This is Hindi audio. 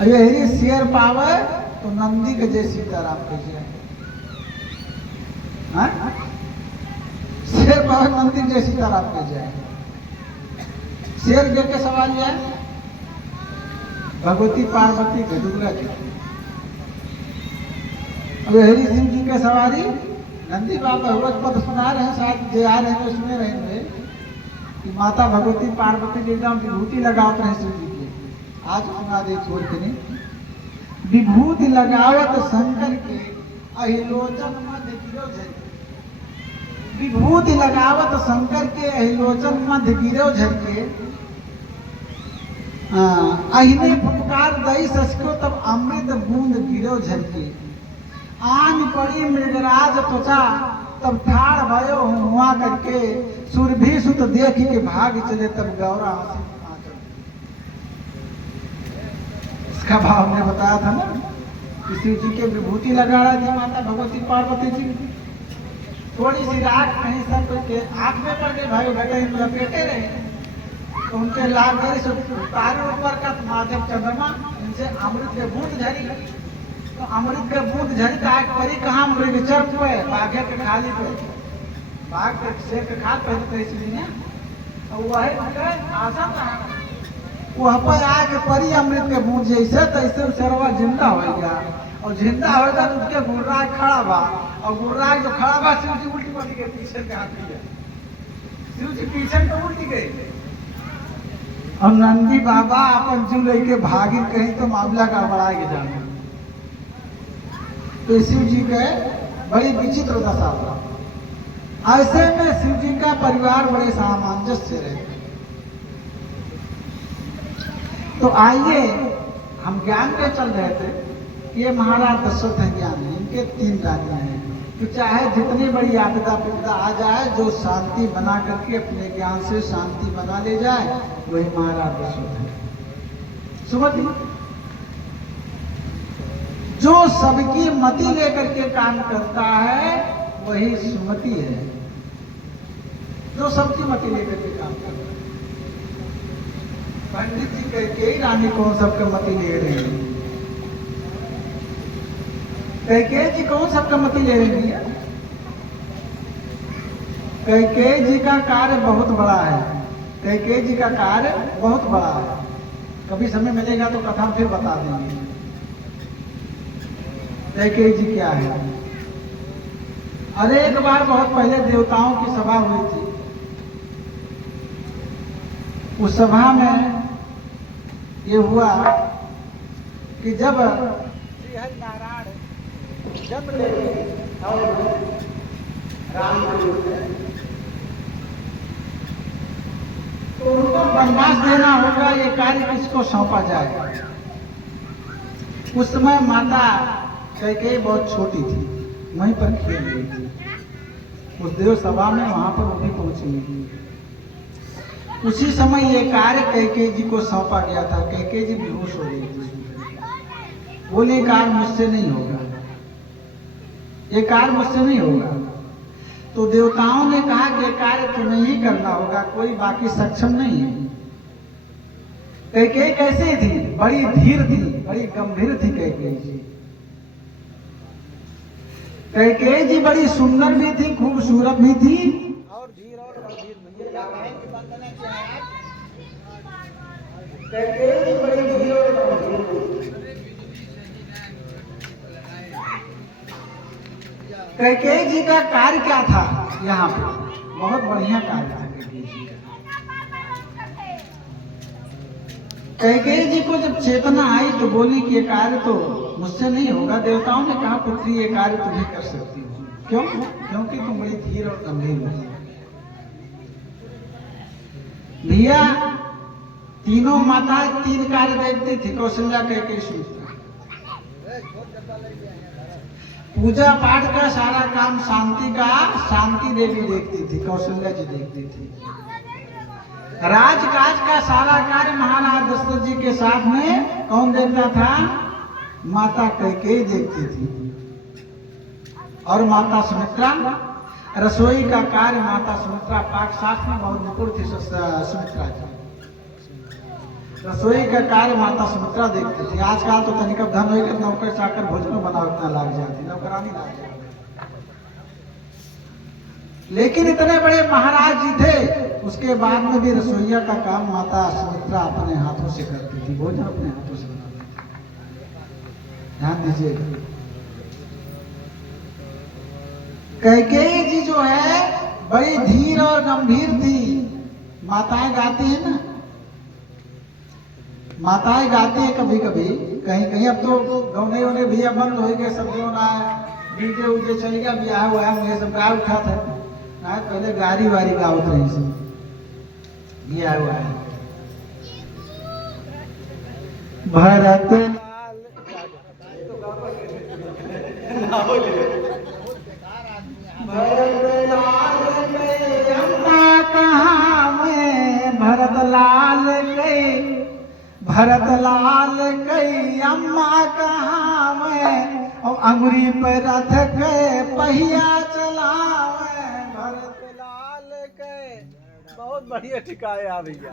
यही शेर पावे तो नंदी के जय सीताराम के जय। शेर पावे नंदी के जय सीताराम के जय। शेर गिर के सवाल है भगवती पार्वती घटुला जी। अब हरि सिंह जी के सवारी नंदी बाबा रोज पद सुना रहे हैं, शायद जे आ रहे हैं सुने रहे हैं कि माता भगवती पार्वती जी एकदम विभूति लगावत रहे शिव जी के। आज सुना दे छोड़ के नहीं। विभूति लगावत शंकर के अहिलोचन मध्य गिरो झर। विभूति लगावत शंकर के अहिलोचन मध्य गिरो झर के। अहिने फुफकार दई ससको तब अमृत बूंद गिरो झर के। आन पड़ी मृगराज त्वचा तब ठाड़ भयो हुआ करके। सुरभि सुत देख के भाग चले तब गौरा हंसी। इसका भाव ने बताया था ना कि शिव जी के विभूति लगा रहा थी माता भगवती पार्वती जी। थोड़ी सी राख कहीं सब के आंख में पड़ गए, भाई बेटे लपेटे रहे तो उनके लाभ से तारे ऊपर का माधव चंद्रमा इनसे अमृत के बूंद झरी। तो अमृत के बूंद झरी का परी कहाँ मृगचर पे बाघे के खाली पे बाघ के शेर के खाल पे तो इसलिए वही आसन रहा। वहाँ पर आके परी अमृत के बूंद जैसे तैसे शेरवा जिंदा हो गया और जिंदा होगा तो उसके गुर्राज खड़ा बा और गुर्राज जो खड़ा बा शिव जी उल्टी पड़ गई पीछे के हाथ में। शिव जी पीछे तो उल्टी गई और नंदी बाबा अपन जीव लेके भागी कहीं तो मामला गड़बड़ा के जाने। तो शिव जी के बड़ी विचित्र दशा था। ऐसे में शिव जी का परिवार बड़े सामंजस्य रहे। तो आइए हम ज्ञान पे चल रहे थे कि ये महाराज दशरथ है ज्ञान है, इनके 3 राजा हैं। तो चाहे जितनी बड़ी आपदा विपदा आ जाए, जो शांति बना करके अपने ज्ञान से शांति बना ले जाए वही महाराज दशरथ है। सुमति जो सबकी मति लेकर के काम करता है वही सुमति है। जो सबकी मति लेकर के काम करता है। पंडित जी कैकेयी रानी कौन सबका मति ले रही है? कैकेयी जी कौन सबका मति ले रही है? कैकेयी जी का कार्य बहुत बड़ा है। कैकेयी जी का कार्य बहुत बड़ा है। कभी समय मिलेगा तो कथा फिर बता देंगे कैकेयी जी क्या है। अरे एक बार बहुत पहले देवताओं की सभा हुई थी। उस सभा में ये हुआ कि जब श्री हरि नारायण जन्म लेंगे और राम तो उनको वनवास देना होगा, ये कार्य किसको सौंपा जाए। उस समय माता कैकेयी बहुत छोटी थी, वहीं पर खेल रही थी। उस देव सभा में वहां पर वो भी पहुंची थी। उसी समय ये कार्य कैकेयी जी को सौंपा गया था। कैकेयी जी बेहोश हो गई थी। बोले कार्य मुझसे नहीं होगा, ये कार्य मुझसे नहीं होगा। तो देवताओं ने कहा कि कार्य तुम्हें ही करना होगा, कोई बाकी सक्षम नहीं है। कैकेयी कैसे थी? बड़ी धीर थी, बड़ी गंभीर थी कैकेयी जी। कैकेयी जी बड़ी सुंदर भी थी, खूबसूरत भी थी और धीर और गंभीर भी। कैकेयी जी बड़ी धीर और गंभीर। कैकेयी जी का कार्य क्या था? यहाँ पे बहुत बढ़िया कार्य था कैकेयी जी का। कैकेयी जी को जब चेतना आई तो बोली कि ये कार्य तो मुझसे नहीं होगा। देवताओं ने कहा पुत्री ये कार्य तुम ही कर सकती हो। क्यों? क्योंकि तुम बड़ी धीर और गंभीर हो। भैया तीनों माताएं 3 कार्य देखती थी। कौशल्या, कैकेयी, सुमित्रा। पूजा पाठ का सारा काम शांति देवी देखती थी, कौशल्या जी देखती थी। राजकाज का सारा कार्य महाराज दशरथ जी के साथ में कौन देखता था? माता कैकेयी देखती थी। और माता सुमित्रा रसोई का कार्य माता सुमित्रा, पाक शास्त्र में बहुत निपुण थी सुमित्रा जी। रसोई का कार्य माता सुमित्रा देखती थी। आजकल तो तनिक धन हो के नौकर चाकर भोजन बनाओ इतना लाग जाती, नौकरानी लाग जाती। लेकिन इतने बड़े महाराज जी थे, उसके बाद में भी रसोईया का काम माता सुमित्रा अपने हाथों से करती थी, भोजन अपने हाथों से बनाती थी। ध्यान दीजिए, कैकेयी जी जो है बड़ी धीर और गंभीर थी। माताएं गाती हैं ना, माताएं गाती है कभी कभी, कहीं कहीं। अब तो गौने वोने भैया बंद हो गए, सब जो ना डीजे उजे चल गया, ब्याह हुआ है, ये सब गा उठा था ना, पहले गाड़ी वारी गावत रही सब। ये हुआ है भरत भरत लाल के अम्मा कहाँ में, भरत लाल के, भरत लाल के अम्मा कहाँ में, और अंगुरी पे रथ के पहिया चलावे, भरत लाल के। बहुत बढ़िया ठिकाया भैया।